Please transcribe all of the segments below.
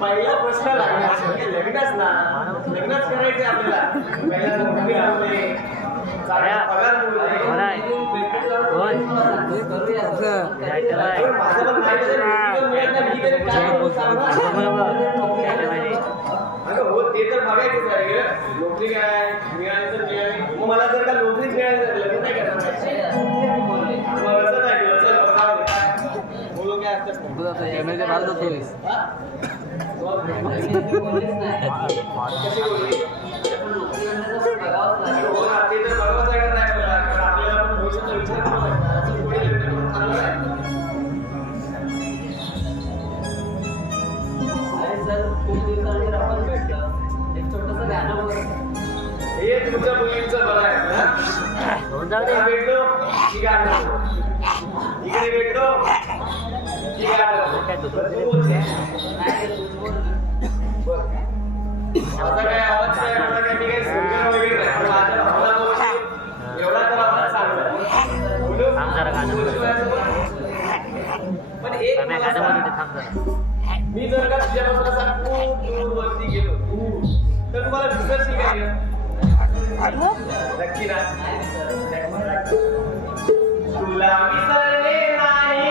पहिला प्रश्न लागला लग्नच ना लग्नच करायचे आपल्याला पहिला नोकरी आले साऱ्या पगार हो ते तर बघायचंच आहे नोकरी काय मिळाली तर मिळाली मग मला जर का नोकरीच मिळाली तर लग्न नाही करणार बोलू काय हे तुमच्या मुलींचं बरं आहे भेटलो इकडे भेटलो आता काय आवाज काय एवढा काय मी काही सिंगर वगैरे नाही पण माझ्या भावना एवढा तर आपण सांगतो पण एक मी जर का तुझ्यापासून असा खूप दूरवरती गेलो तर तुम्हाला विसरशील काय नक्की ना तुला विसरले नाही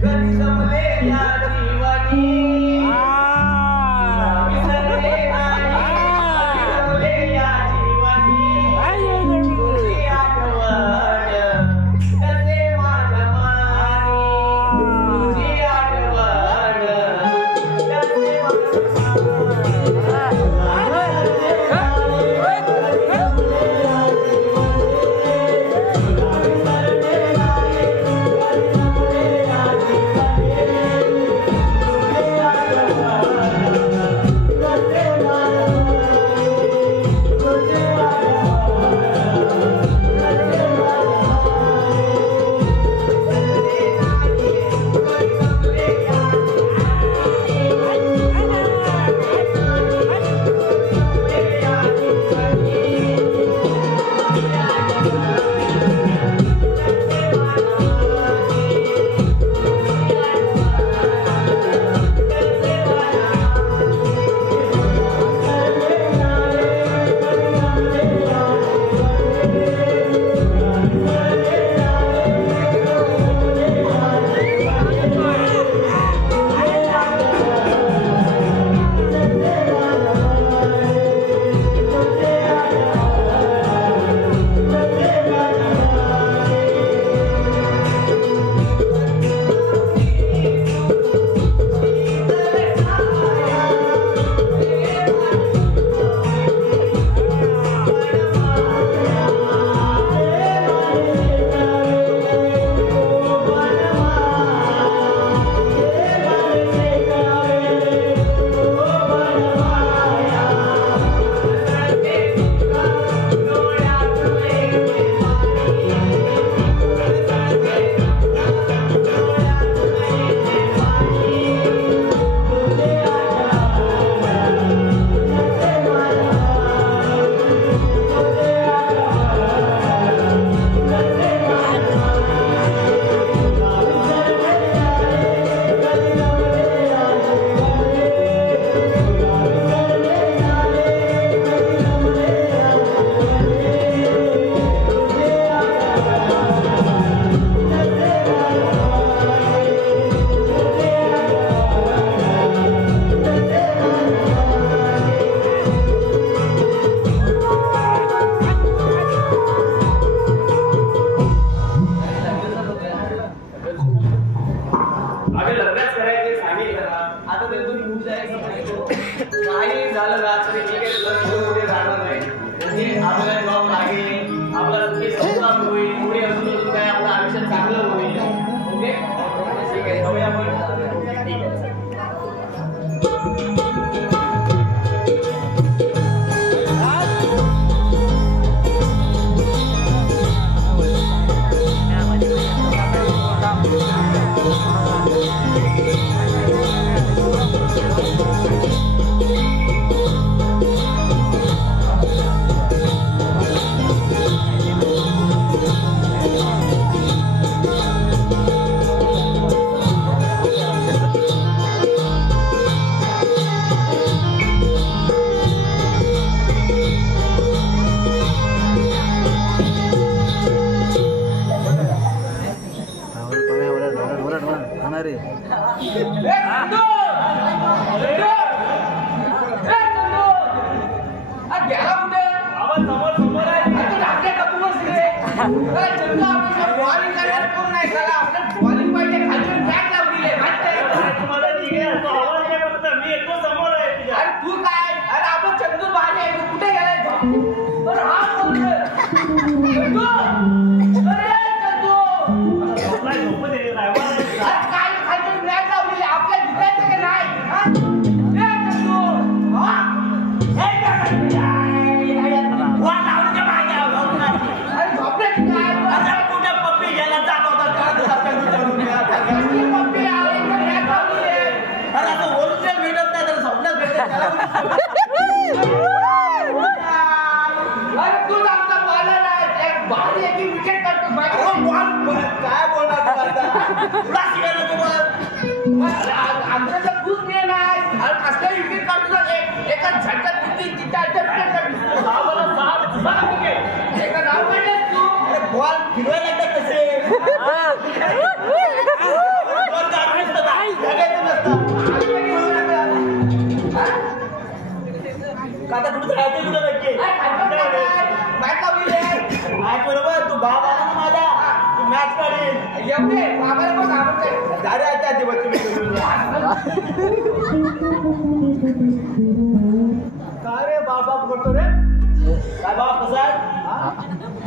कधी जमले या जीवानी विसरले नाही जमले या जीवानी तुझी आठवण कसे माझ्या मानी तुझी आठवण कसे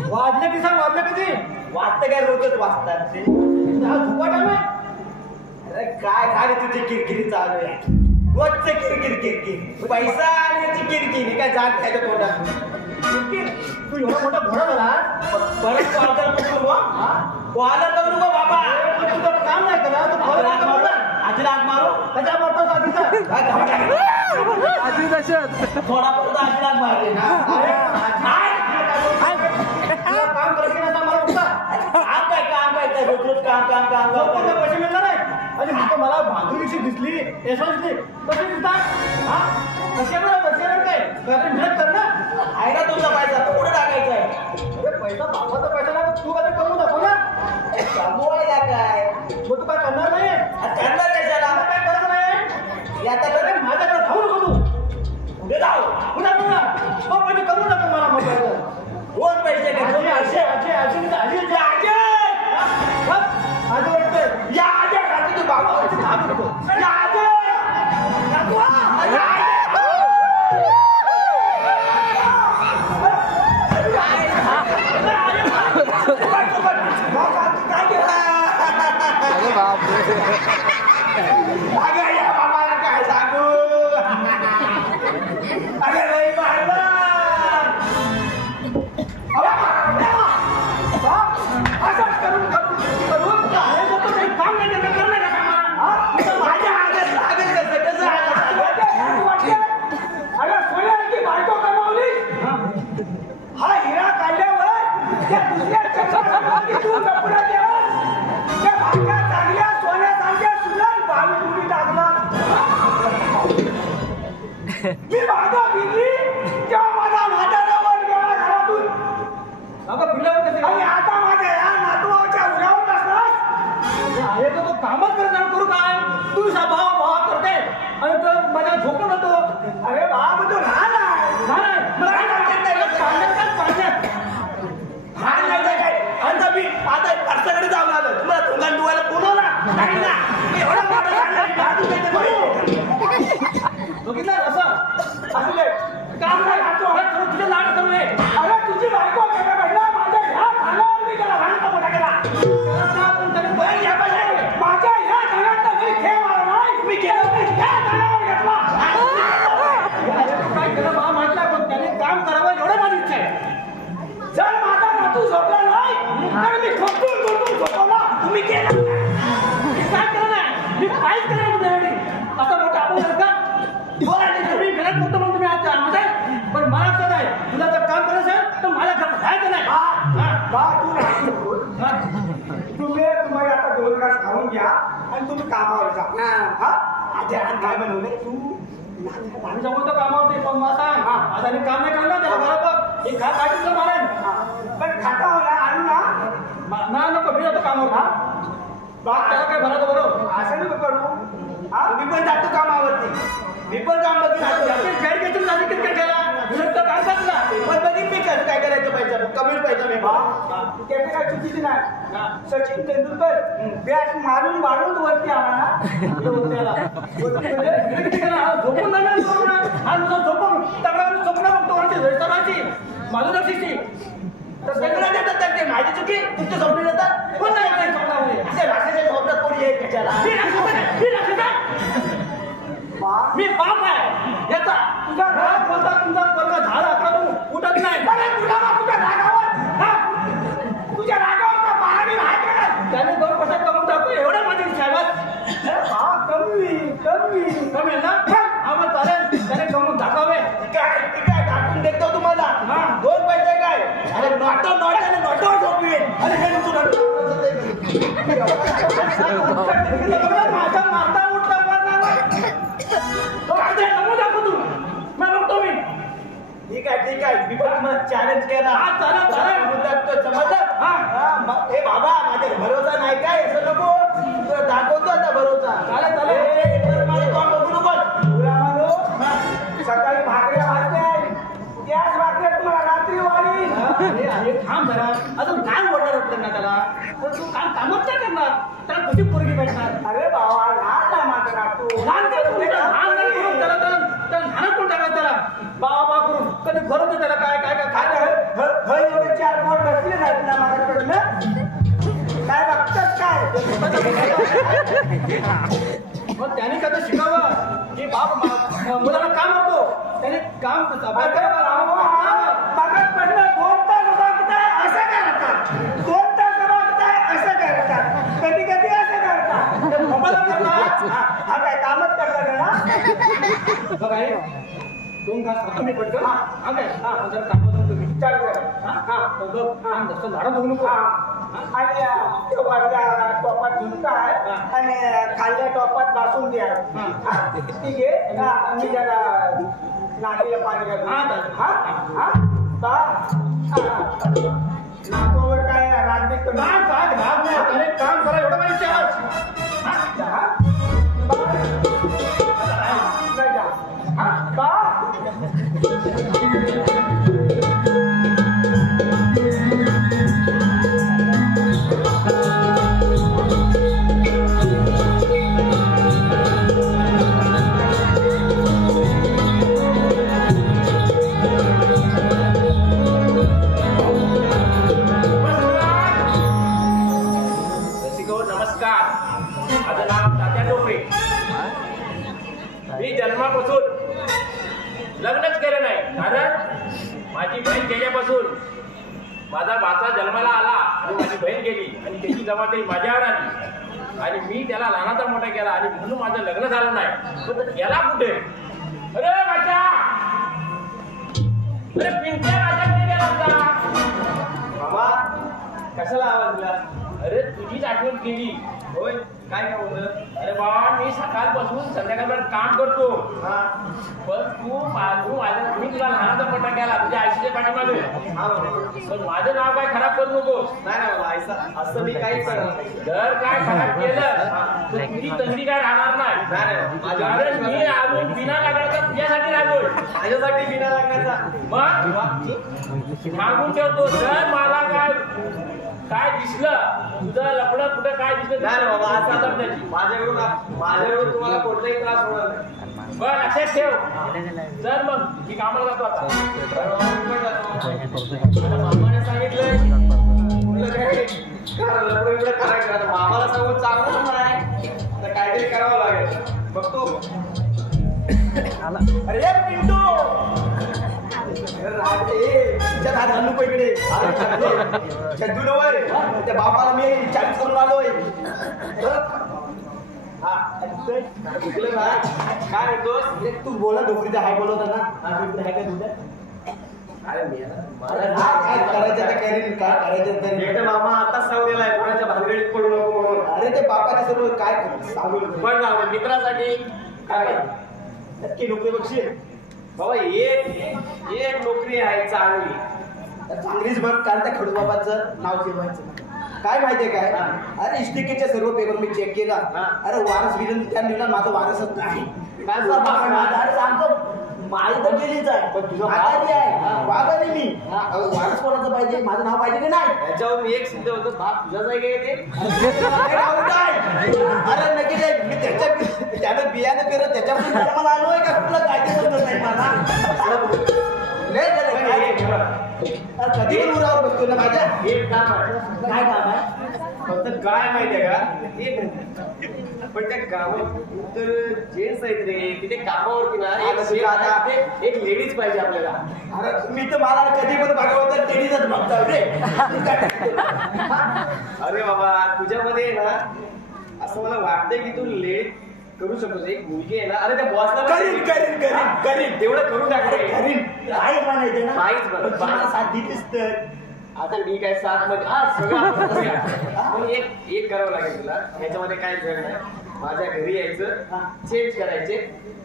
वाजले की सांग, वाजले कधी वाजता काय रोजच वाजतात ते काय झाले तुझी किरकिरी चालू आहे रोजचं किरकिर पैसा आणि याची किरकिरी काय जात त्याच्या तोंडात तू एवढा मोठा घोडा झाला परत ऑर्डर करू ऑर्डर करू नको बाबा तुझं काम नाही केला आधी लाग मारू कशा मारतोस आधी दशत थोडा परत आधी लाग मारते काम करत नाही मला उठता काम काय रोज रोज काम पैसे मिळणार नाही आणि मला बहादुरीची दिसली यशवंत दिसली कशी दिसतात हा कशाला काय मेहनत कर ना आहे ना तुमचा पैसा तो कुठे टाकायचा आहे पैसा बापाचा पैसा ना तू काय करू दाखव ना कमवायला काय मग तू काय करणार नाही करणार कशाला काय करत नाही आता माझ्याकडे धावू नको तू कुठे जाऊ पुन्हा पुन्हा मग पैसे करू नका मला मग कोण पैसे तू बाबा बाबाला काय सांगू अरे लई मारला असं करून काम नाही करणार का माझ्या हातात लागेल कसं अरे सोन्याची बायको कमावली हा हिरा काढल्यावर त्या दुसऱ्या चक्रामध्ये तू कपडा देवा त्या बायका चांगल्या सोन्यासारख्या सुंदर भावी तुम्ही टाकला मी माझा भिजली तेव्हा माझा म्हाताऱ्यावर गेला घरातून आणि आता माझ्या या नातवाच्या उरावर बसलास आहे तो कामच करणार करू काय तू भाव करते आणि तो मला झोपून होतो अरे बाप तो लहान आहे आता खर्चाकडे जाऊन आलो तुम्हाला तोंडात डोळ्याला बोलवला एवढा बघितलं असं असले काम काय घालतो तुझे लाड करू नये अरे तुझी बायको भेटला माझ्या ह्या खाण्यावर मी त्याला राहण्याचा मोठा केला माझ्या ह्या खाण्याचा घरी खेळ मारा नाही मी केलं ह्या खाण्यावर घेतला काय केलं मला म्हटलं पण त्याने काम करावं एवढं माझी इच्छा आहे जर माझा नातू झोपला नाही तर मी ठोकून झोपवला तुम्ही केलं काय केलं नाही मी काहीच केलं नाही तुझ्यासाठी असं मोठं आपण का मी मेहनत करतो म्हणून तुम्ही आज म्हणताय पण मला असं नाही तुला जर काम करायचं आहे तर माझ्या घरात राहायचं नाही तुम्ही आता 2 घास खाऊन घ्या आणि तुम्ही कामावर जा काय बनवले तू आम्ही जमवतो कामावरती पण मला सांग आता मी काम नाही करणार त्याला घरात बघ हे खा काढून मारेन पण खाता होला आणू ना नको मी जातो कामावर बाप त्याला काय भरायचं बरोबर असं नको करू मी पण काम बघितलं बॅट घेतून झाली क्रिकेट खेळा नुसतं काम करत ना पण बघितली का काय करायचं पाहिजे कमी पाहिजे मी त्याची काय चुकीची नाही सचिन तेंडुलकर बॅट मारून मारून वरती आला ना झोपून झोपून तगडावर स्वप्न बघतो वरती माधुराशीची तर सगळं देतात ते माझी चुकी तुमचे स्वप्न देतात कोण नाही स्वप्नामध्ये असे राक्षसाच्या स्वप्नात कोणी येईल कशाला मी बाप आहे याचा तुझा राग बोलता तुझा वर्ग झाला अकरा तू उठत नाही तुझ्या रागावर तुझ्या रागावर बारावी राहत त्याने 2 पैसे कमवून टाकू एवढं माझी साहेब कमी ना हा मग चालेल त्याने कमवून दाखवावे काय दाखवून देतो तुम्हाला 2 पैसे काय अरे नॉटो झोपवेल अरे हे तू माझा मारता उठता ठीक आहे मी पण मला चॅलेंज केला हे बाबा माझ्या भरोसा नाही काय असं नको दाखवतो आता भरोसा बघू नको सकाळी भाकऱ्या भाजल्या त्याच भाकऱ्या तुम्हाला रात्री वाढी थांब जरा अजून काय बोलणार होतं ना त्याला तर तू काम कामच नाही करणार त्याला कशी पोरगी भेटणार अरे बाबा लहान ना माझा नातू लहान करून त्याला लहान कोण टाकत त्याला बाबा करून कधी भरवतो त्याला काय काय काय एवढे 4 बोट बसले नाहीत ना माझ्याकडनं काय बघतात काय मग त्याने कसं शिकावं की बाप मुलाला काम होतो त्याने काम अभ्यास पडलं 2 तास बघताय असं करतात 2 तास बघताय असं करतात कधी कधी असं करतात मोबाईल करतात हा काय कामच करतात ना बघा 2 घास खाता मी पडतो हा काय जर कामातून तुम्ही विचार करा झाडं बघू नको आणि वरल्या टोपात झुणका आहे आणि खाल्ल्या टोपात बासुंदी आहे ठीक आहे मी जरा नाकीला पाणी नाकोवर काय राजनीत काम करा एवढं माझी मी जन्मापासून लग्नच केलं नाही कारण माझी बहीण गेल्यापासून माझा भाचा जन्माला आला आणि माझी बहीण गेली आणि त्याची जबाबदारी माझ्यावर आली आणि मी त्याला लहानाचा मोठा केला आणि म्हणून माझं लग्न झालं नाही पण गेला कुठे अरे माझ्या अरे पिंट्या माझ्या कुठे गेला होता बाबा कशाला आवाज दिला अरे तुझीच आठवण केली होय काय काम होतं अरे बाबा मी सकाळपासून संध्याकाळपर्यंत काम करतो पण तू मी तुला लहानाचा मोठा केला तुझ्या आईच्या पाठीमागे पण माझं नाव काय खराब करू नकोस नाही असं मी काही जर काय खराब केलं तर तुझी तंगी काय राहणार नाही कारण मी आलो बिना लागण्याचा तुझ्यासाठी राहिलो माझ्यासाठी बिना लागण्याचा मग मागून ठेवतो जर मला काय दिसलं तुझं लफडं कुठं काय दिसलं नाही बाबा असं माझ्याकडून तुम्हाला कोणताही त्रास होणार नाही बरं लक्षात ठेव जर मग मी कामाला जातो आता मामाने सांगितलंय करायचं मामाला सांगून चांगलं नाही तर काहीतरी करावं लागेल बघतो अरे पिंटू त्या बापाला मी 40 करून आलोय काय म्हणतोस तू बोला डोकरीचा हाय बोलवता ना काय तुझ्या काय करायचं मामा आता सांगलेला कोणाच्या भानगडीत पडू नको म्हणून अरे ते बापाने सर्व काय सांगू पण मित्रासाठी काय नक्की नोकरी बघशील बाबा एक नोकरी आहे चांगलीच बघ कारण त्या खडूबाबाचं नाव ठेवायचं काय माहितीये काय अरे इष्टिकेचे सर्व पेपर मी चेक केला अरे वारस विलन त्या लिहिला माझा वारसच नाही अरे सांगतो माझी तर गेलीच आहे पण तुझं आहे वागा नाही मी वारस कोणाचं पाहिजे माझं नाव पाहिजे की नाही त्याच्यावर मी एक सिद्ध होतो बाप तुझाच आहे काय ते अरे नक्की मी त्यानं बियाणं करत त्याच्यापासून मला आलो आहे का कुठलं काय ते समजत नाही मला कधी पण उरावर बसतो ना माझ्या एक काम आहे काय काम आहे फक्त काय माहितीये का पण त्या कामात तर जेंट्स आहेत रे तिथे कामावरती ना एक लेडीज पाहिजे आपल्याला अरे मी तर मला कधी पण बघावं तर लेडीजच बघतो रे अरे बाबा तुझ्यामध्ये ना असं मला वाटतंय की तू लेट करू शकतो एक मुलगी आहे ना अरे त्या बॉसला करीन तेवढं करून टाकते करीन काय म्हणायचं ना काहीच बरं. मला साथ दिलीस तर आता मी काय सात मध्ये सगळं एक करावं लागेल तुला ह्याच्यामध्ये काय जग नाही माझ्या घरी यायचं चेंज करायचे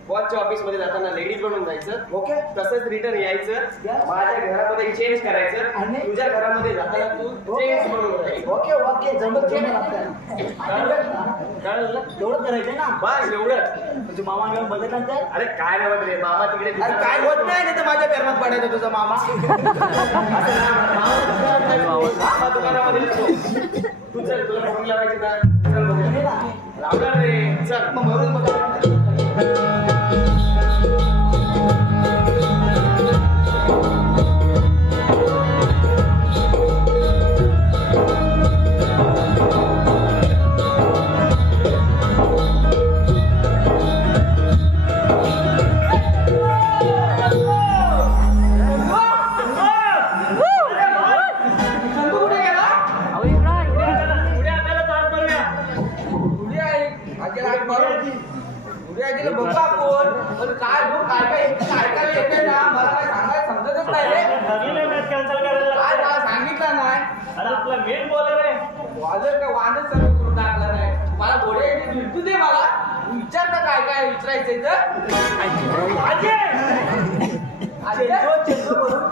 वॉचच्या ऑफिस मध्ये जाताना लेडीज बनून जायचं ओके तसंच रिटर्न यायचं माझ्या घरामध्ये चेंज करायचं आणि तुझ्या घरामध्ये जाताना तू चेंज बनून जायचं ओके जमत कळलं तेवढं करायचं ना बस एवढं तुझ्या मामा बघत नाही अरे काय नाही होत रे मामा तिकडे अरे काय होत नाही तर माझ्या पेरमात पडायचं तुझा मामा मामा दुकानामध्ये असतो तू चल तुला फोन लावायची ना चल बघूया लावणार रे चल मग म्हणून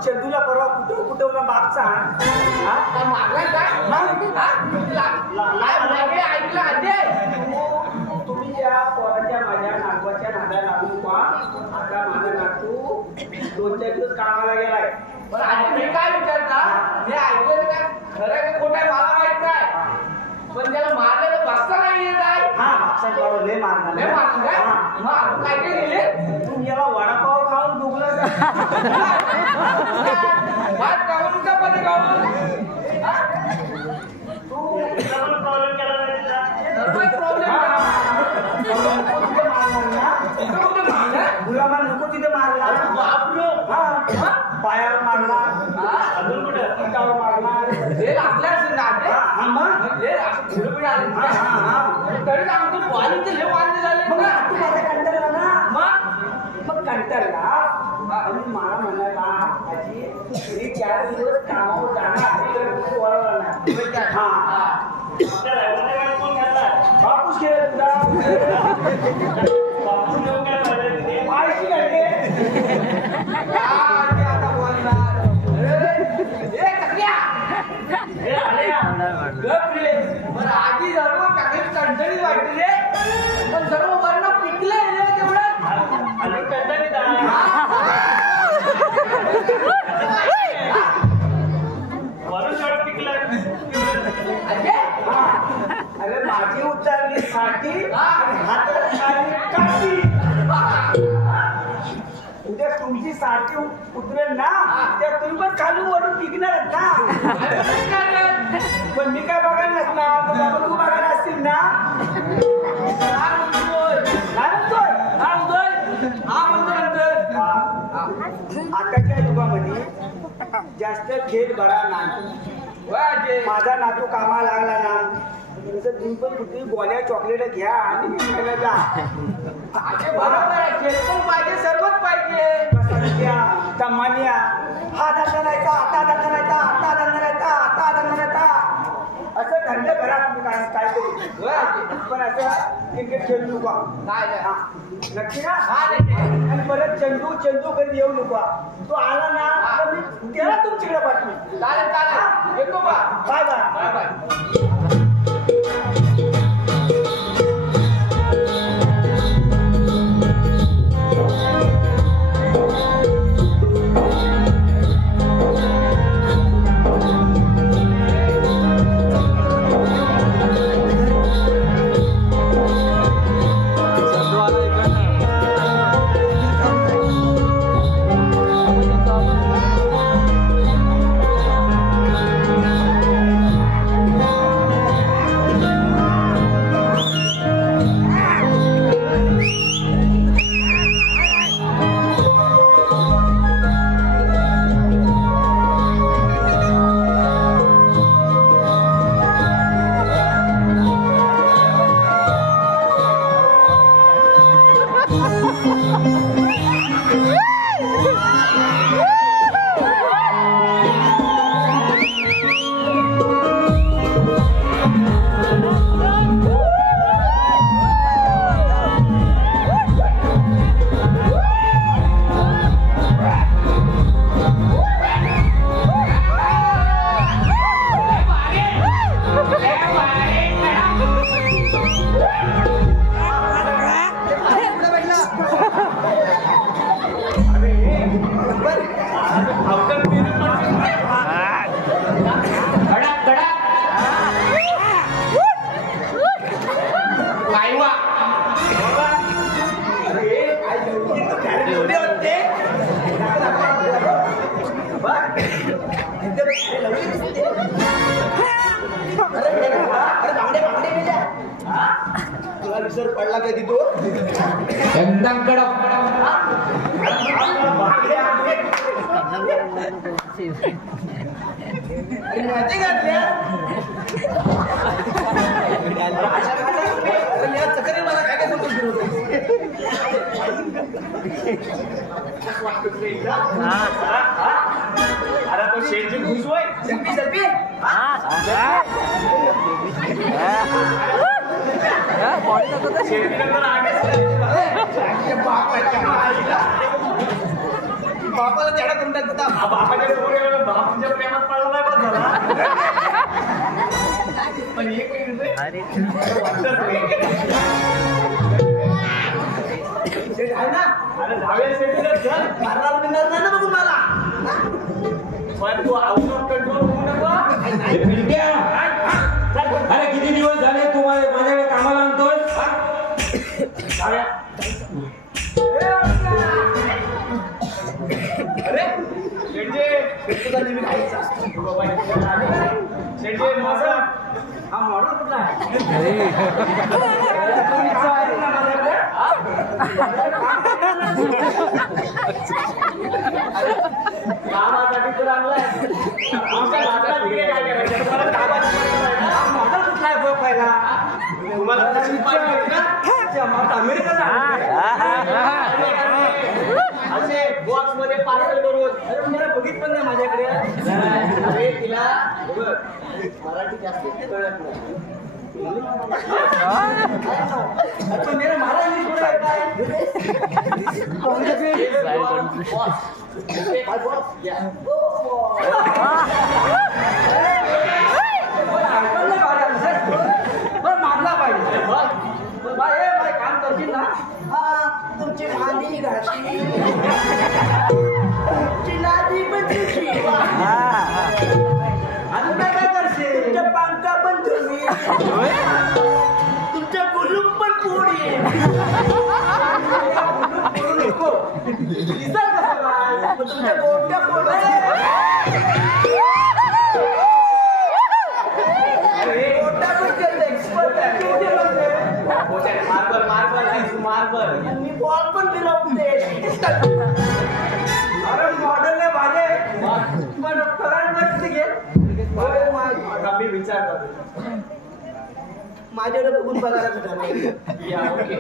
चेंडूला परवा कुठवला मागचा तुम्ही ज्या पोराच्या माझ्या नागवाच्या नादा लागून पा आता माझा नातू 2-4 दिवस कामाला गेलाय पण आधी मी काय विचारता मी ऐकलं काय खरं का खोटं आहे मला माहित नाही पण त्याला मारलं तर बसता नाही येत आहे लय मारणार लय मारलं काय मग काय काय गेले तू याला वडापाव खाऊन दुखलं भात खाऊन का पण खाऊन प्रॉब्लेम गुलामा नको तिथे मारला पायावर मारला अजून कुठे पिकावर मारला हे लागल्या असेल ना तरी सांगतो पाणी लय वांदे झाले तू माझ्या कंटाळला ना मग कंटाळला आणि मला म्हणाला आजी मी 4 दिवस कामावर जाणार बापूस केला तुझा बापूस घेऊन काय माहिती काय आता बोलणार बरं आधी सर्व काही कंटाळी वाटते पण सर्व वर्ण पिकले तेवढं आणि कंटाळीत वरून पिकला अरे माझी उतरली साठी काठी उद्या तुमची साठी उतरेल ना त्या तुम्ही पण खाली वरून पिकणार ना पण मी काय बघायला नसणार तू बघायला असतील ना आताच्या युगामध्ये जास्त खेळ बरा नाही माझा नातू कामाला लागला ना तुमचं तुम्ही पण कुठे गोळ्या चॉकलेट घ्या आणि विकायला जा बरोबर आहे खेळ पण पाहिजे सर्वच पाहिजे कमानिया हा धंदा नाही आता धंदा नाही आता धंदा नाही आता धंदा नाही असं धंदे करा तुम्ही काय तरी पण असं क्रिकेट खेळू नका काय हा नक्की ना आणि परत चंदू कधी येऊ नका तो आला ना तर मी त्याला तुमच्याकडे पाठवू चालेल चालेल येतो बा bye bye bye bye sir पडला कधी तो एकदम कडक माहिती घातल्या चक्कर मला काय काय बोलतो अरे तो शेठची खुश होय सेल्फी सेल्फी बापाला तेडा करून टाकता बापाच्या समोर एवढं बापाच्या प्रेमात पडला नाही बस झाला पण एक मिनिट आहे ना अरे जाऊया शेठीला चल मारणार बिरणार नाही ना बघून मला पण तू आउट ऑफ कंट्रोल होऊ नको पिंट्या अरे किती दिवस झाले तू माझ्याकडे कामाला आणतोय जाऊया अरे शेठजी तुझा नेहमी खायचा शेठजी नमस्कार हा मॉडल कुठला आहे कामासाठी तर आणलाय आमच्या घातला तिकडे काय करायचं मॉडल कुठला आहे बघ पहिला तुम्हाला अमेरिका असे बॉक्स मध्ये पार्सल करून अरे मला बघित पण नाही माझ्याकडे अरे तिला मराठी जास्त कळत नाही तो मेरा मारा इंग्लिश बोल रहा मारला पाहिजे काम करशील ना तुमची मांदी घाशी तुमची नादी पण तुझी अजून काय करशील तुमच्या पंखा पण तुझी तुमच्या गुलूम पण पोळी तुमच्या गोट्या पोळ्या गोट्या पण एक्सपर्ट आहे मार्बल मी बॉल पण फिरवते अरे मॉडेल आहे माझे पण करंट बसते घे मी विचार करतो माझ्याकडे बघून बघायला या ओके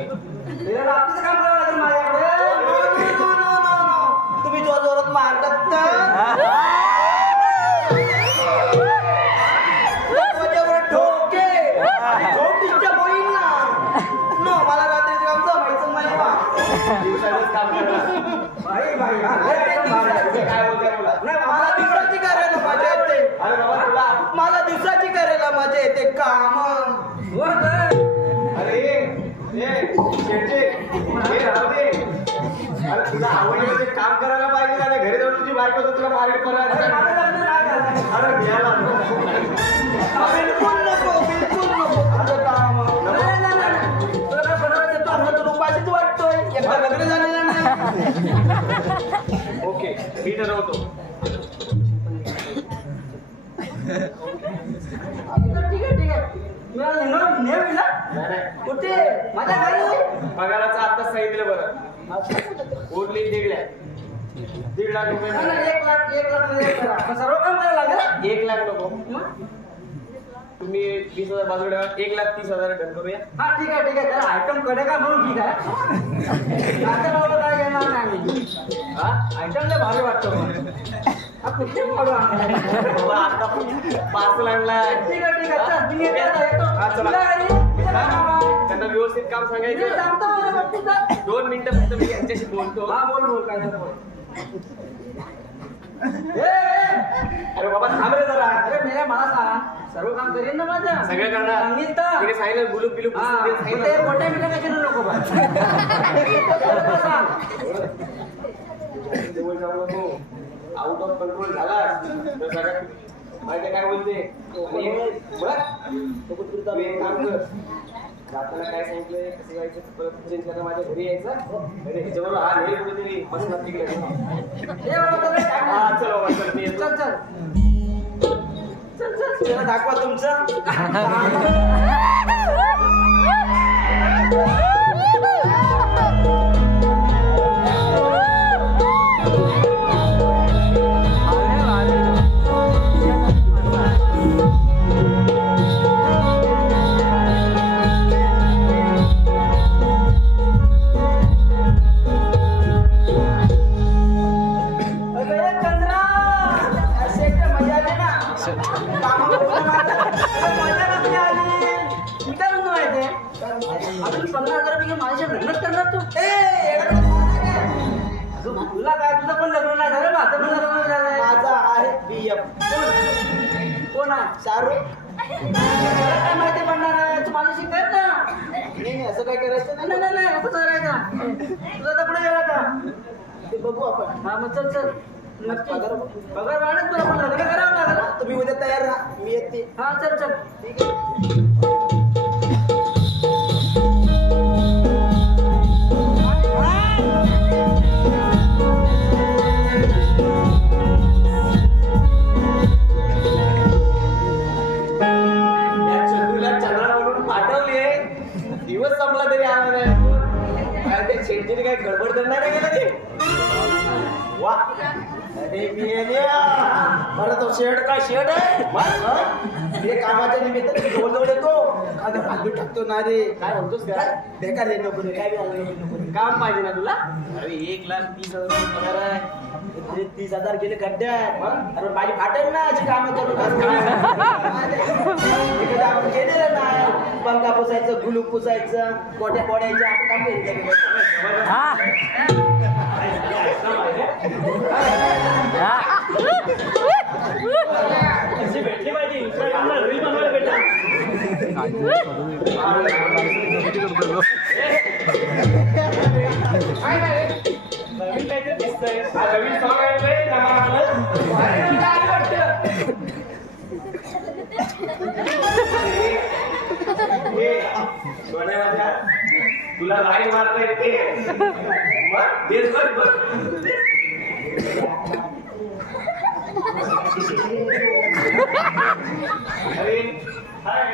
रात्रीचं काम करावं लागेल माझ्याकडे तुम्ही जो जोरात मारतात का माझ्यावर ठोक दिवसातच काम करणार. भाई भाई काय बोलताय मुला? मला दिवसाची करायला मजा येते. अरे बाबा तुला मला दिवसाची करायला मजा येते काम. अरे शेटचे हे राहू दे. अरे तुला आवडलं ते काम करायला पाहिजे ना. घरी जाऊन तुझी बायको तर तुला मारेल परत. अरे घ्यायला बिलकुल नको बिलकुल नको माझं काम. तुला काय बनवायचं येतो असं तुला उपाशीच वाटतोय. एकदा लग्न झालेलं नाही. ओके मी ठरवतो. ठीक आहे मला नेहमी ना कुठे माझ्या घरी पगाराचा आता सांगितलं बरं. उरली 1.5 लाख रुपये. 1 लाख सर्व काम करायला लागेल. 1 लाख नको. तुम्ही 20,000 बाजूला 1,30,000 डन करूया. हा ठीक आहे त्याला आयटम कडे का म्हणून ठीक आहे. आता बाबा काय घेणार नाही. हा आयटमला भारी वाटतो मला. हा कुठे पाडू बाबा आता पार्सल आणलाय. ठीक आहे चल मी येतो. हा, चला. तुला घरी? त्यांना व्यवस्थित काम मी सांगायचं. सांगतो मला बाबतीत जा. 2 मिनिटं फक्त मी यांच्याशी बोलतो. हा बोल काय झालं बोल. अरे बाबा थांब रे जरा. अरे मेरा मला सांग सर्व काम करीन ना माझं सगळं करणार. सांगितलं तिने सांगितलं गुलूप बिलूप हा पुसून दे, सांगितलं. मोठ्या मिठ्या काय करू नको बा. सांग जवळ जाऊ नको. आउट ऑफ कंट्रोल झाला तर सगळं माहिती काय बोलते. आणि बघ तू एक काम कर. जाताना काय सांगितलंय कसं जायचं परत चेंज करणं माझ्या घरी यायचं. आणि ह्याच्याबरोबर हा नेल कुठेतरी बसणार तिकडे. हे बाबा तुला काय हा चल बाबा चल मी येतो. चल चला दाखवा तुमचं. तुला काय तुझं पण लग्न नाही झालं माझं पण लग्न झालंय. माझा आहे BF. कोण आहे शाहरुख. काय माहिती पडणार आहे तू माझ्याशी कर ना. नाही असं काय करायचं नाही असं करायचं. तुझा तर पुढे गेला का ते बघू आपण. हा मग चल नक्की पगार वाढत तुला पण लग्न करावं लागेल. तुम्ही उद्या तयार राहा मी येते. हा चल ठीक आहे. दिवस संपला तरी आला नाही. ते शेटजीने काय गडबड करणार आहे का ते. वा अरे बरं तो शेड काय शेड आहे. हे कामाच्या निमित्त जवळ येतो आणि भांडून टाकतो ना रे. काय म्हणतोस काय बेकार रे नको रे. काय नको काम पाहिजे ना तुला. अरे 1,30,000 पगार आहे. 30,000 गेले खड्ड्यात. अरे माझी फाटेल ना अशी कामं करून. आपण केलेलं नाही. पंखा पुसायचं गुलूप पुसायचं कोट्या पोड्याच्या आपण काम केलं. भेटली पाहिजे इंस्टाग्रामला रील बनवायला भेटला. नवीन काहीतरी दिसतंय. नवीन सॉंग आहे तुला लाईन मारता येते. मग तेच बघ अरे हाय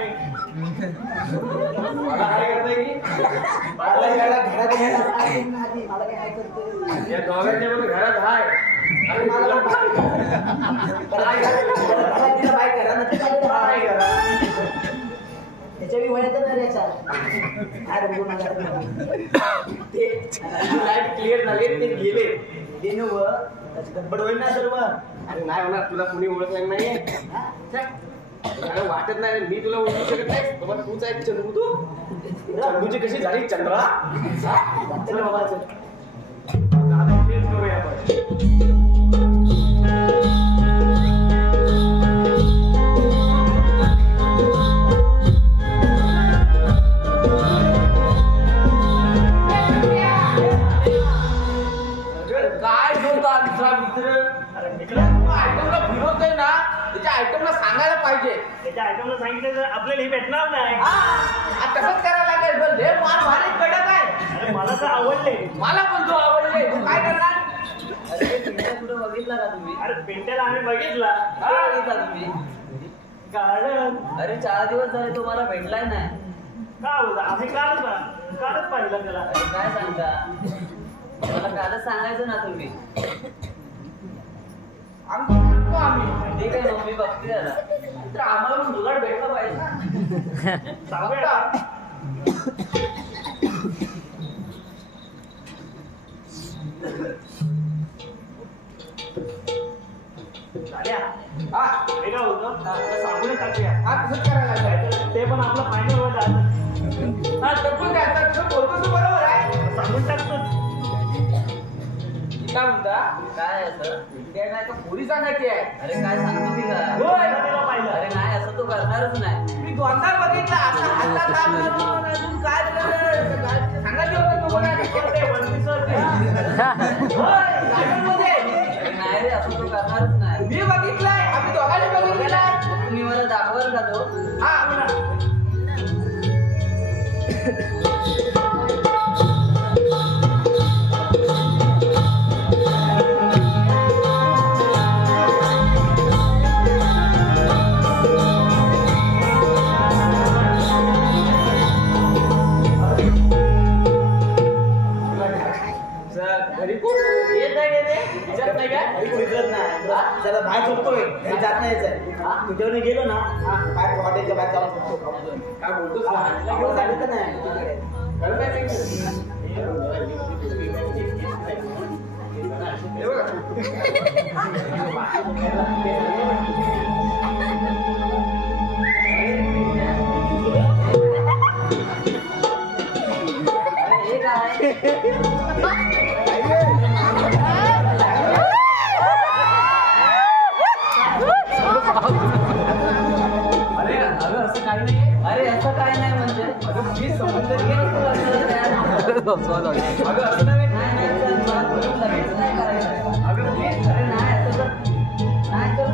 मला काय करता येईल. या दोघांच्या मध्ये घरात हाय. अरे मला बाय करा काय करा. त्याच्या वयाचं नाही याचा. ते लाईट क्लिअर झाले ते गेले. ते नव्ह त्याची गडबड होईल ना सर्व. अरे नाही होणार. तुला कुणी ओळखलं नाहीये. अरे वाटत नाही मी तुला ओळखू शकत नाही बाबा तूच आहे चंद्रू तू चंद्रूची कशी झाली चंद्रा चल बाबा चल दादा तेच करूया आपण फिरवतोय ना त्याच्या आयटमला सांगायला पाहिजे त्याच्या आयटमला सांगितलं तर आपल्याला हे भेटणार नाही तसंच करायला लागेल पण लय माल भारी कडक आहे अरे मला तर आवडले मला पण तो आवडले तू काय करणार अरे पिंट्या कुठं बघितला का तुम्ही अरे पिंट्याला आम्ही बघितला कुठं बघितला तुम्ही कारण अरे 4 दिवस झाले तुम्हाला भेटलाय नाही का बोलता आम्ही कालच पाहिलं त्याला अरे काय सांगता मला कालच सांगायचं ना तुम्ही आम्ही ठीक आहे मग मी बघते त्याला तर आम्हाला पण जुगाड भेटलं पाहिजे ना सांगूया झाल्या हा हे काय होतं सांगून टाकूया हा तसंच करायला लागेल ते पण आपलं फायनल होत आहे हा तर पण काय तर तुझं बोलतोस तू बरोबर आहे सांगून टाकतोच काय म्हणता काय असं इंडिया नाही तर पोरी सांगायची आहे अरे काय सांगतो मी काय होय पाहिलं अरे नाही असं तो करणारच नाही मी दोनदा बघितला आता हातात काम करून अजून काय सांगायचं होतं तू बघा ते वनपीसवरती. होय गार्डनमध्ये अरे नाही रे असं तो करणारच नाही मी बघितलंय आम्ही दोघांनी बघितलेलं तुम्ही मला दाखवाल का तो हा घरी कोण येत नाही रे विचारत नाही काय घरी कोणी विचारत नाही जरा बाहेर झोपतोय घरी जात नाही यायचंय तुझ्यावर गेलो ना काय हॉटेलच्या बाहेर जाऊन झोपतो काय बोलतोस घेऊन सांगितलं नाही खरं काय सांगितलं? हे बघा. अरे हे काय अरे अगं असं काही नाही अरे असं काय नाही म्हणजे अगं प्लीज समजून हे तू असं तयार नाही. अगं असं नाही नाही, नाही, चल, मला बोलून लगेच नाही करायचं. अगं प्लीज अरे नाही असं तर नाही तर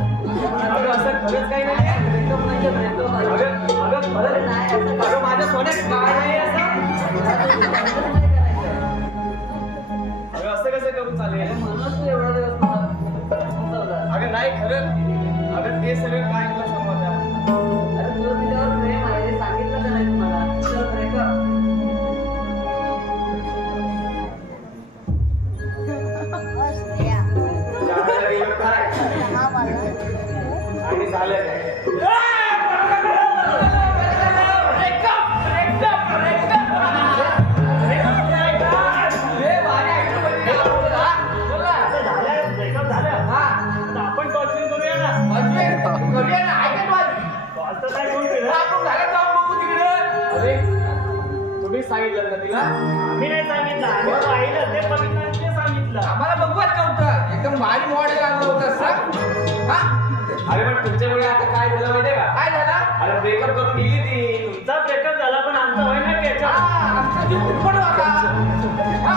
अगं असं खरंच काही नाही breakup म्हणजे breakup आहे. अगं अगं अरे खरं नाही असं काय अगं माझ्या सोन्यात काय नाही असं नाही करायचं. अगं असं कसं करून चालेल अरे म्हणूनच तू एवढा दिवस मला फसवला. अगं नाही खरं अगं ते सगळं काय तुला समजलं अरे तुझं तिच्यावर प्रेम आहे हे सांगितलं का नाही तुम्हाला तुझं breakup. जायला गेलो काय आणि झालं काय ब्रेकअप झालं आता आपण टॉर्चर करूया ना टॉर्चर काय कोण केलं अरे तुम्ही सांगितलं ना तिला आम्ही नाही सांगितलं आम्ही पाहिलं ते बघितलं आणि ते सांगितलं आम्हाला बघवत नव्हतं एकदम भारी मॉडेल आणलं होतं सर हा अरे पण तुमच्यामुळे आता काय झालं माहितीये का काय झालं अरे ब्रेकअप करून गेली ती तुमचा ब्रेकअप झाला पण आमचा होय ना त्याच्या आमचा जीव फुटफुट होता हा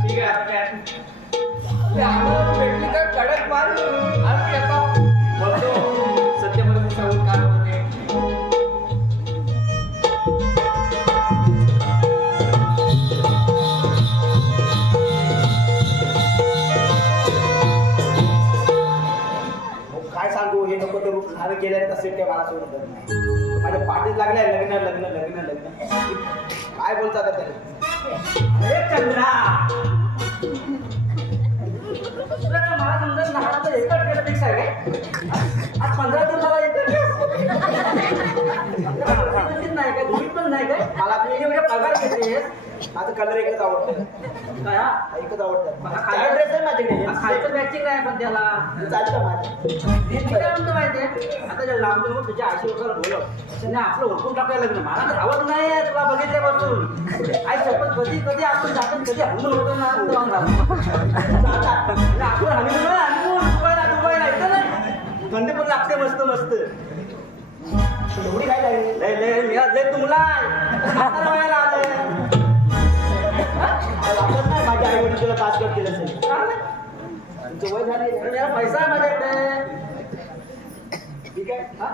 ठीक आहे आता काय ते आम्हाला भेटली तर कडक मार आणि येतो बघतो सत्यामध्ये सांगून काय होते काय सांगू हे नको ते रूप झालं केलं तसे ते मला सोडत नाही माझ्या पाठीत लागलाय लग्न लग्न लग्न लग्न काय बोलतात आता त्याला अरे चंद्रा तुला तर मला समजत लहानाचं एकच केलं पेक्षा आहे काय आज 15 दिवसाला एकच नाही काय तुम्ही पण नाही काय मला तुम्ही एवढे पगार घेतेस माझं कलर एकच आवडतं काय हा? एकच आवडतं मला चार ड्रेस आहे माझ्याकडे खायचं मॅचिंग आहे पण त्याला चालतं माझं मी काय म्हणतो माहितीये आता जर लांब जाऊन तुझ्या आशी वगैरे बोलव त्याने आपलं ओळखून टाकायला लागलं मला तर आवड नाही आहे तुला बघितल्यापासून आई सोबत कधी कधी आपण जातो कधी हनुमान होतो ना आपण हनुमान दुबईला येतं ना थंडी पण लागते मस्त मस्त एवढी काय लागली लय लय लय तुमला आलं आपण नाही माझ्या आई वडील तुला पास केलं असेल तुमचं वय झाले मेरा पैसा आहे माझ्याकडे ठीक आहे हा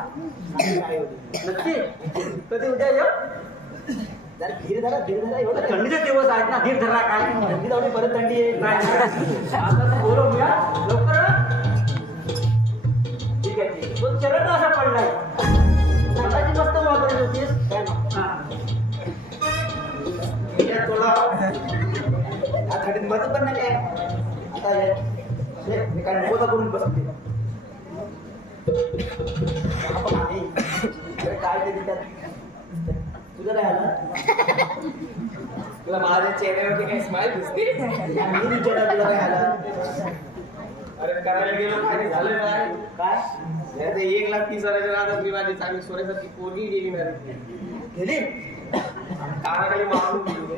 आई वडील नक्की कधी उद्या येऊ जरा धीर धरा एवढं थंडीचे दिवस आहेत ना धीर धरा काय थंडी जाऊन परत थंडी आहे नाही आता बोलवूया लवकर ठीक आहे तो चरण असा पडलाय स्वतःची मस्त वापरत होतीस हा थोडा थंडीत मदत पण नाही काय आता मी काय नको करून बसते आपण आहे काय ते देतात तुझं काय झालं तुला माझ्या चेहऱ्यावरती काही स्माइल दिसते मी विचारलं तुला काय झालं अरे करायला गेलो काही झालं काय काय नाही ते 1,30,000च्या नादात मी माझी चांगली सोन्यासारखी पोरगी गेली ना गेली कानाखाली मारून गेली.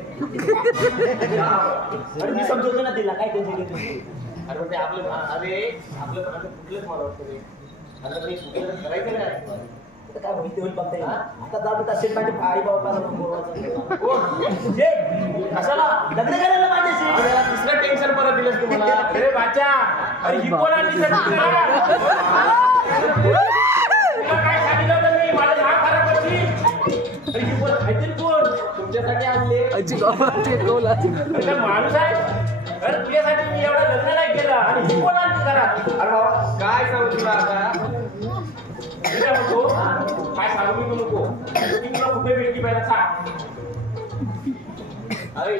अरे मी समजवतो ना तिला काय टेन्शन घेतो अरे पण ते आपलं आपलं कुठलंच मला वाटतं रे आता तरी सुटलं तर करायचं नाही आता काय होईल ते होईल बघता येईल आता जाऊ असेल माझे आई बाबाला बोलवायचं कशाला लग्न करायला माझ्याशी अरे यार, दुसरं टेन्शन परत दिलंस तुम्हाला अरे बाचा अरे ही कोण आणली सर तुला काय सांगितलं होतं मी माझं नाव खराब करशील अरे ही कोण खायतील कोण तुमच्यासाठी आणले अरे माणूस आहे अरे तुझ्यासाठी मी एवढं लग्न नाही केलं आणि ही कोण आणली घरात अरे बाबा काय सांगू तुला आता मी काय म्हणतो काय सांगू मी नको मी तुला कुठे भेटली पाहिजे सांग अरे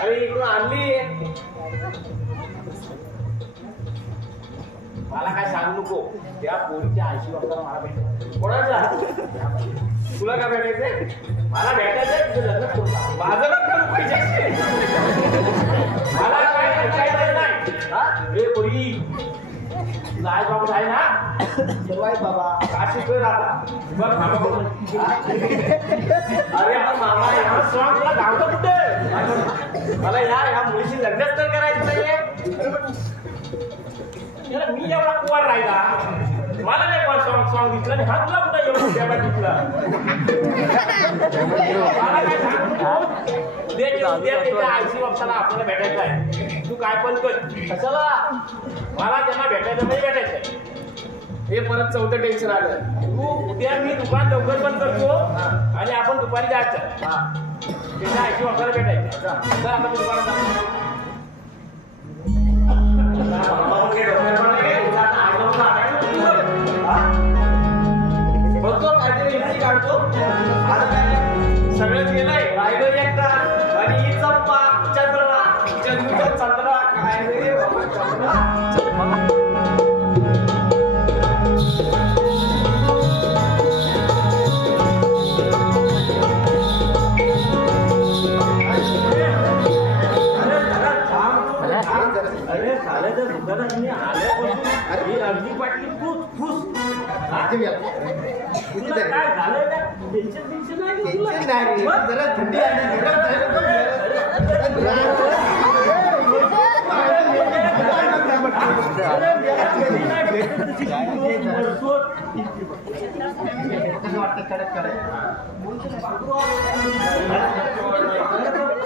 अरे इकडून आणली मला काय सांगू नको त्या पोरीच्या आयशी वाजता मला भेटायचं कोणाचा तुला काय भेटायचंय मला भेटायचं तुझं लग्न करून टाक. माझं लग्न पाहिजे मला काय विचारायचं नाही हा हे पोरी तुझा आई बाबा आहे ना सर्व आहे बाबा काशी कर आता बघ मामा बोल अरे पण मामा हा सॉंग तुला गावतं कुठे मला ह्या मुलीशी लग्नच तर करायचं नाहीये याला मी एवढा कुवार राहिला मला नाही कोण सॉंग दिसला आणि हा तुला कुठे एवढा जेवढा दिसला मला काय सांगू उद्या त्याच्या आयशी बाप्पाला आपल्याला भेटायचं आहे तू काय पण कर कशाला मला त्यांना भेटायचं नाही भेटायचं हे परत चौथं टेन्शन आलं तू उद्या मी दुकान लवकर बंद करतो आणि आपण दुपारी जायचं त्याच्या आयशी बाप्पाला भेटायचं तर आता मी दुकानात जातो बघतो काहीतरी युक्ती काढतो आता काय सगळंच गेलंय राहिलं एकटा आणि ही चंपा चंद्रा चंद्रूचा चंद्रा काय रे बाबा चंद्रा अरे साल्याच्या दुकानात मी आल्यापासून ही अर्धी बाटली फुस तुला काय झालंय का टेन्शन नाही का तुला? जरा थंडी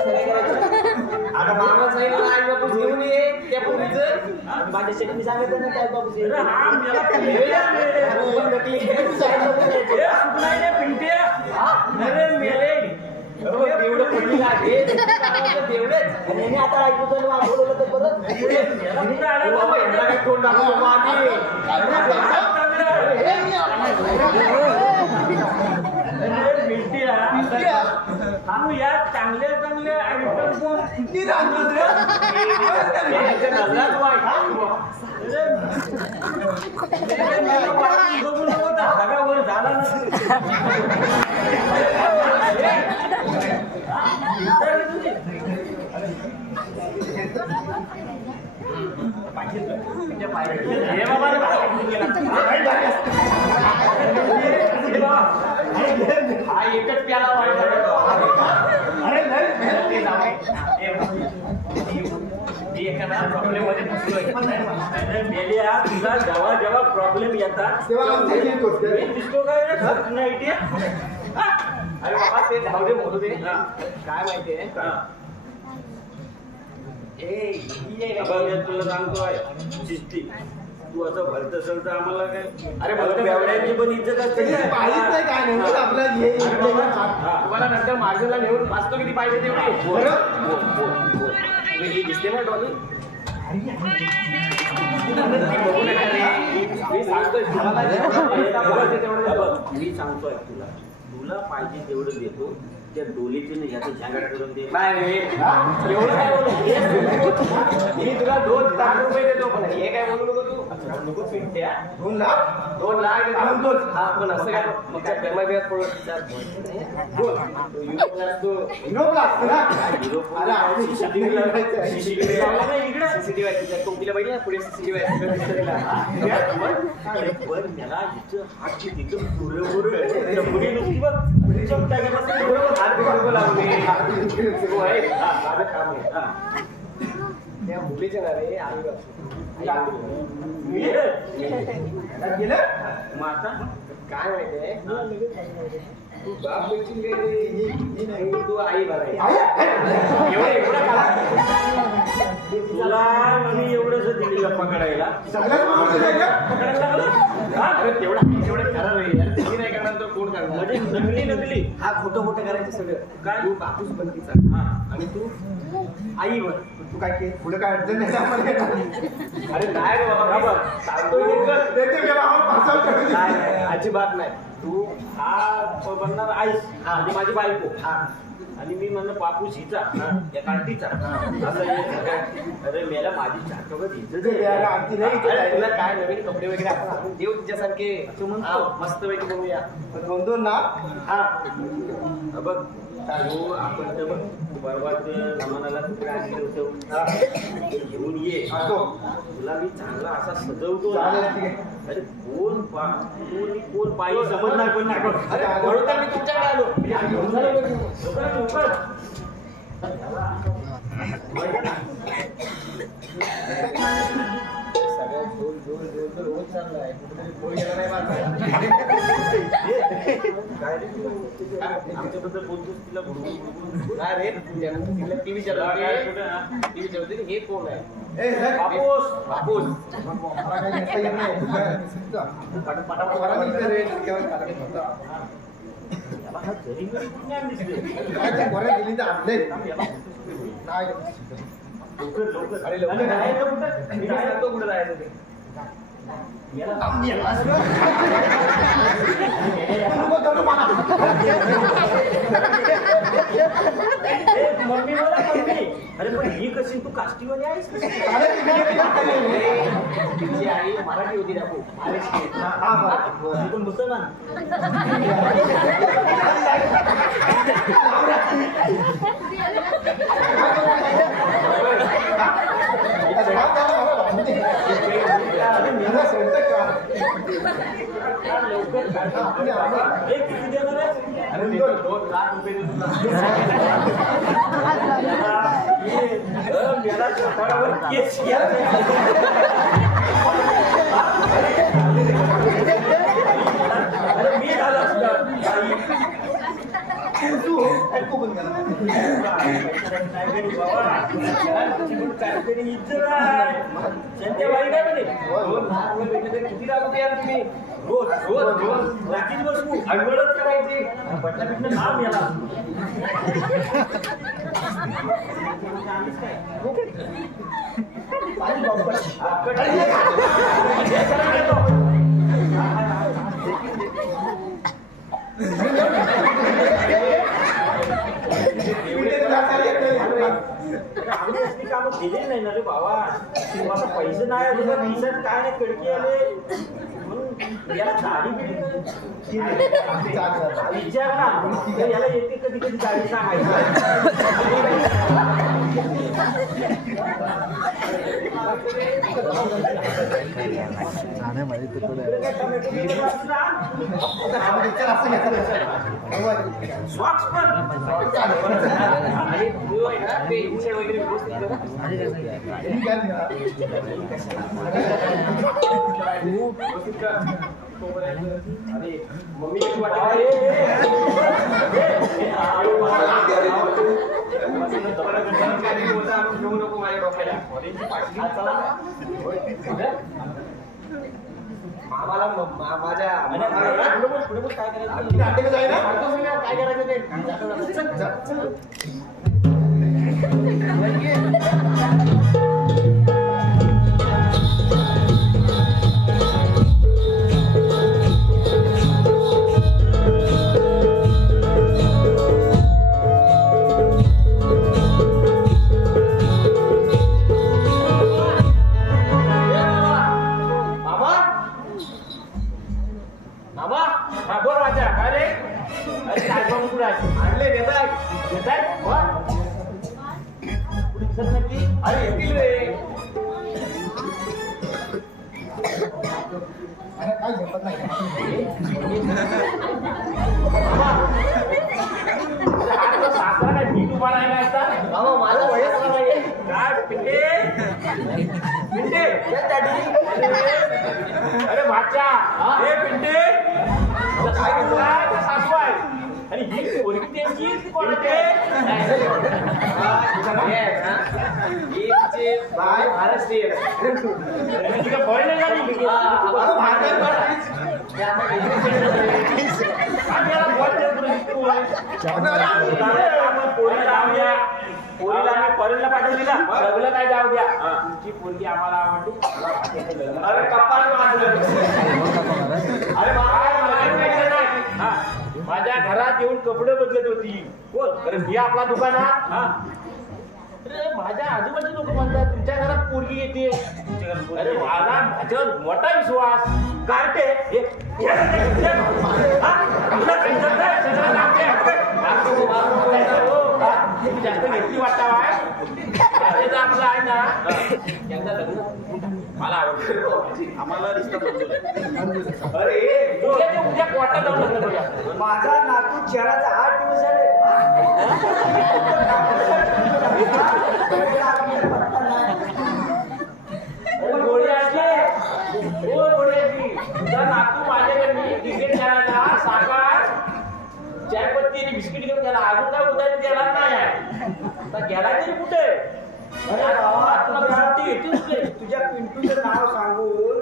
आता मामा सांगितलं आई बापूस घेऊन ये त्या पूर्वीचं माझ्या शेती सांगितलं ना काय बाबू अरे हा मेला अरे मेले एवढं पडली लागेल तेवढेच आणि आता ऐकतो बोलवलं तर परत काय तोंड दाखवतो मागे तू या चांगल्या चांगल्या आयटम कोण नजरात वाईट झाला नसेल हा एकच प्याला प्रॉब्लेम मध्ये फसलोय. मेल्या तुला जेव्हा जेव्हा प्रॉब्लेम येतात दिसतो काय नाही. अरे बाबा ते जाऊ दे बोलू दे. काय माहितीये तुला सांगतोय शिस्ती तू असं भरत असेल तर आम्हाला काय. अरे बेवड्याची पण इज्जत असते. तुम्हाला नंतर मार्जनला नेऊन वाचतो किती पाहिजे तेवढी ही दिसते ना डॉली. मी सांगतोय मी सांगतोय तुला पाहिजे तेवढं देतो. त्या डोलीचे नाही याचं झांगड करून दे. एवढं काय बोलू मी तुला 2 लाख रुपये देतो पण हे काय बोलू नको तू. नको फिरते 2 लाख हा पण असं काय मग काय पेमेंट तुमच्या बघितलं पुढे सीसीटीव्ही माझं काम आहे. त्या मुलीचे ना रे माता काय माहितीये तू बाप पेन्शन गेली तू आई तुला मी एवढंच दिलेलं पकडायला तेवढं करा रे. नाही करणार तर कोण करणार. म्हणजे नकली हा खोटं करायचं सगळं काय. तू बापूस बनतीचा आणि तू आई बन. तू काय केलं पुढे काय अडचण नाही. अरे नाही रे बाबा अजिबात नाही. तू हा बनणार आईस आणि माझी बायको आणि मी म्हणलं बापूस हिचा या कांटीचा असं. अरे मेला माझी चाकवत इज्जत तुला काय नवीन कपडे वगैरे आपण देऊ तुझ्यासारखे मस्त पैकी बनवूया. 2 ना हा बघ आपण बघ बरोबर सामानाला तुकडे आणले होते घेऊन ये. तुला मी चांगला असा सजवतो. अरे कोण पायी समजणार पण नाही. म्हणून तर मी तुमच्याकडे आलो. सगळ्यात जोर रोज चाललाय. कुठेतरी गेला नाही आमच्याबद्दल बोलतोस तिला काय रे तिला ती विचारते हे कोण आहे. बापूस बापूस अरे लवकर मी सांगतो कुठं जायचं ते. मम्मी मला मम्मी. अरे पण ही कशी तू काष्टीवाली आहेस कशी. तिची आई मराठी होती दाखवू. पण मुसलमान. किती देणार आहे. अरे 2 लाख रुपये मेला कपाळावर केस अरे मी झाला बाई काय म्हणे 2 लाख रुपये भेटले तर किती लागू द्याल तुम्ही. रोज राखीच बसू अंघोळच करायची. पटला पिटलं नाम याला. आम्ही असली कामं केली नाही ना रे बाबा. पैसे नाही पैशात काय नाही कडकी आले म्हणून याला गाडी विचार ना याला येते कधी कधी गाडी सांगायचं सॉक्स पण वगैरे मम्मी कशी घेऊ नको माझ्या डोक्याला मामाला माझ्या काय करायचं ते अरे येतील रे काय झेपत नाही सासरा काय मी तुम्हाला नाही बाबा माझा वयच नाही काय पिंडे पिंडे अरे भाच्या हे पिंडे काय घेतला सासू आहे आणि ही पोरगी त्यांची कोणाची महाराष्ट्रीय तिला बळ नाही झाली पोरीला आम्ही परेलला पाठवली ना सगळं काय जाऊ द्या तुमची पोरगी आम्हाला आवडली अरे कपाळ अरे माझ्या घरात येऊन कपडे बदलत होती कोण अरे मी आपला दुकानात अरे माझ्या आजूबाजू लोक म्हणतात तुमच्या घरात पोरगी येते अरे मला माझ्यावर मोठा विश्वास कार्टे जास्त घेतली वाटता आपलं आहे ना मला आवडतं आम्हाला रिश्ता अरे उद्या कोर्टात जाऊन लग्न करूया माझा नातू शहराचा 8 दिवस झाले तुझा नातू माझ्याकडे क्रिकेट खेळायला साखर चायपत्ती आणि बिस्किट घेऊन गेला अजून काय उद्या गेला नाही आता गेला तरी कुठे तुझ्या पिंटूचं नाव सांगून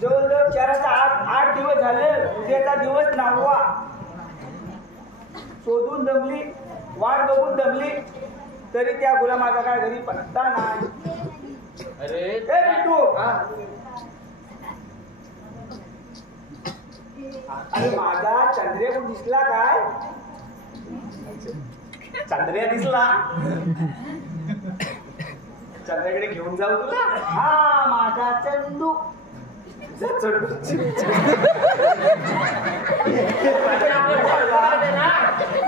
जवळजवळ 8 दिवस झाले उद्याचा दिवस 9वा शोधून दमली वाट बघून दमली तरी त्या गुलामाचा काय घरी पत्ता नाही अरे पिंटू अरे माझा चंद्रिया कोण दिसला काय चंद्रिया दिसला चंद्राकडे घेऊन जाऊ तुला हा माझा चंदू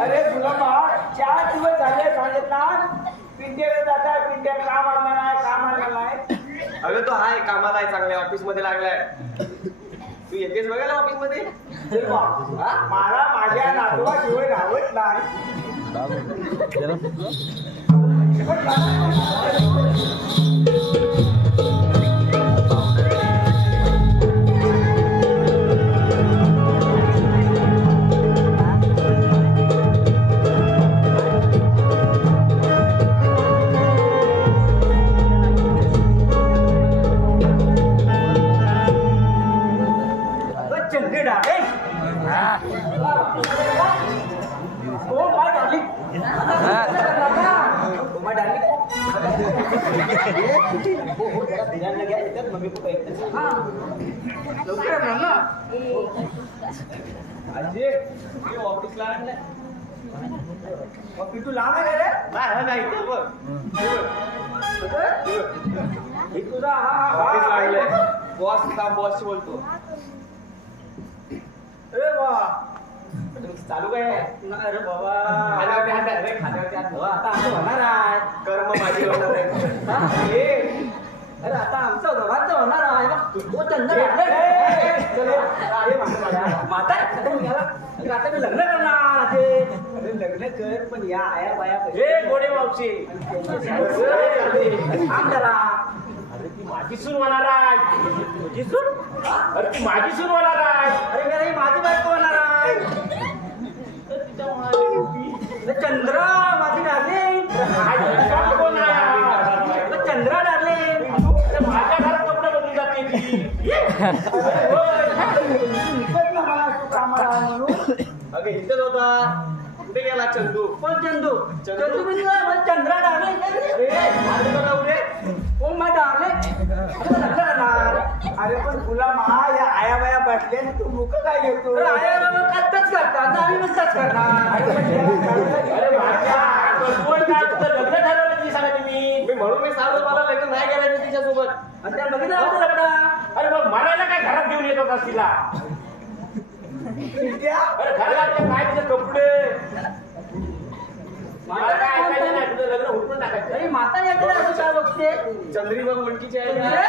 अरे गुलामा 4 दिवस झाले सांगितला पिंट्याला जाता पिंट्या काम आणलं नाही अगं तो हाय कामाला आहे चांगल्या ऑफिस मध्ये लागलाय तू येतेस बघायला ऑफिस मध्ये मला माझ्या नातवाशिवाय राहत नाही ऑफिसला आणलंय तू लांब आहे रे नाही तुझा ऑफिसला आणलंय बॉस काम बॉसशी बोलतो चालू काय आहे? नाही रे बाबा खाद्यावरती हात आहे. अरे खाद्यावरती हात हो, नाही. आता आमचं होणार आहे कर्म माझी होणार आहे. हा? हे, अरे आता आमचं दोघांचं होणार आहे बघ तो चंद्र चलो, अरे माता आता मी याला आता मी लग्न करणार ते अरे लग्न कर पण या आया बाया हे गोडे मावशी थांब जरा अरे ती माझी सून होणार आहे. तुझी सून? अरे ती माझी सून होणार आहे. अरे मेरा ही माझी बायको होणार आहे चंद्रा माझी डार्लिंग कोण आहे? चंद्रा डार्लिंग अरे माझ्या घरात कपडे बदलून जाते ती. अगं इथंच होता. कुठे गेला चंदू? पण चंदू चंदू म्हणजे काय? म्हणजे चंद्रा डार्लिंग अरे माझं बघा उरे. ओ माय डार्लिंग लग्न करणार अरे पण तुला मा या आया बाया बसले ना तू मुख काय घेतो अरे आया बाबा करताच करतात आम्ही म्हणताच करणार अरे माझ्या कोण काय तुझं लग्न ठरवलं ती सांगा तुम्ही. म्हणून मी सांगतो मला लग्न नाही करायचं तिच्यासोबत. आणि त्या बघितलं आमचं लग्न अरे मग मरायला काय घरात घेऊन येत होतास तिला? अरे घरातले काय तिचे कपडे मला काय ऐकायचं नाही. तुझं लग्न हुडकून टाकायचं. अरे माता याकडे असं काय बघते चंद्री बघ ओळखीची आहे म्हणजे? का?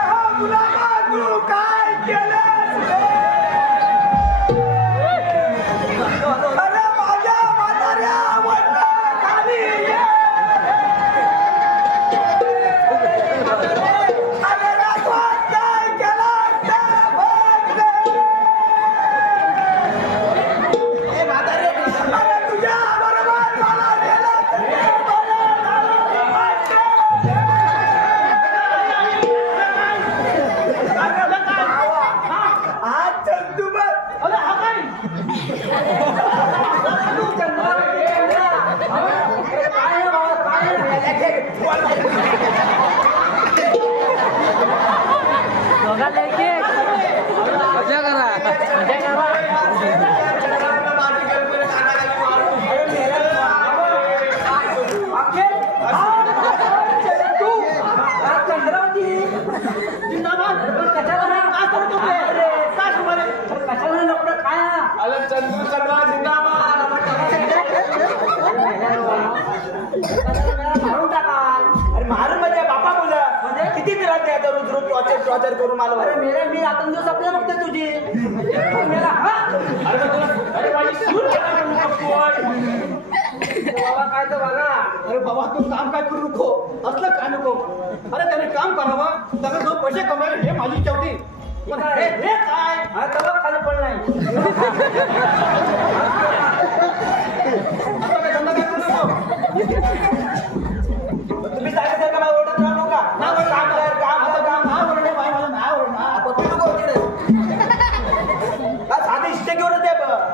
तू काय केलंस अरे माझ्या म्हाताऱ्या आवडलं खाली ये. अरे राघवन काय केलं ते बघ रे. ए म्हातारे अरे तुझ्या बरोबर मला नेलं तर ते बरं झालं. आज चंदू बघ अरे हा काय चंद्रा अरे काय आहे बाबा काय आहे? अरे चंदू चंद्रा जिंदाबाद. अरे मारून माझ्या बापा बोला म्हणजे? किती त्रास द्यायचा रोज रोज टॉर्चर करून मला अरे मेरे मी आता दिवस आपल्या बघते तुझी मेरा हा अरे मग तुला अरे माझी सून होणार म्हणून कोण? बाबा काय तर बघा अरे बाबा तू काम काय करू नको असलं काय नको अरे त्याने काम करावं त्याला जो पैसे कमावे हे माझी शेवटी पण हे काय हा तर खाली पड नाही आता काय धंदा काय करू नको तुम्ही जायचं का मला ओरडत राहू नका ना काम कर काम ना ओरडे बाई मला नाही ओरडणार आपण तू नको तिकडे साधे इष्टेकीवर ते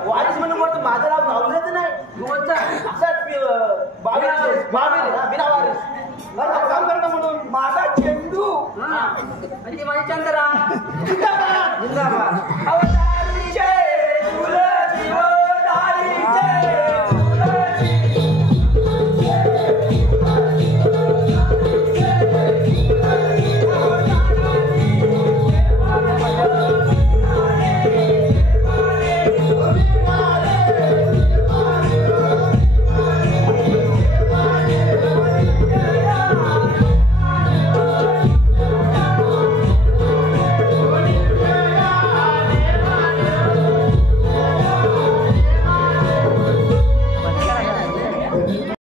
वारीस म्हणून म्हणतो माझं नाव नावलेच नाही असंच बावीस बिना वारीस काम करणं म्हणून माझा चेंडू आणि ती माझी चंद्रा जिंदाबाद जिंदाबाद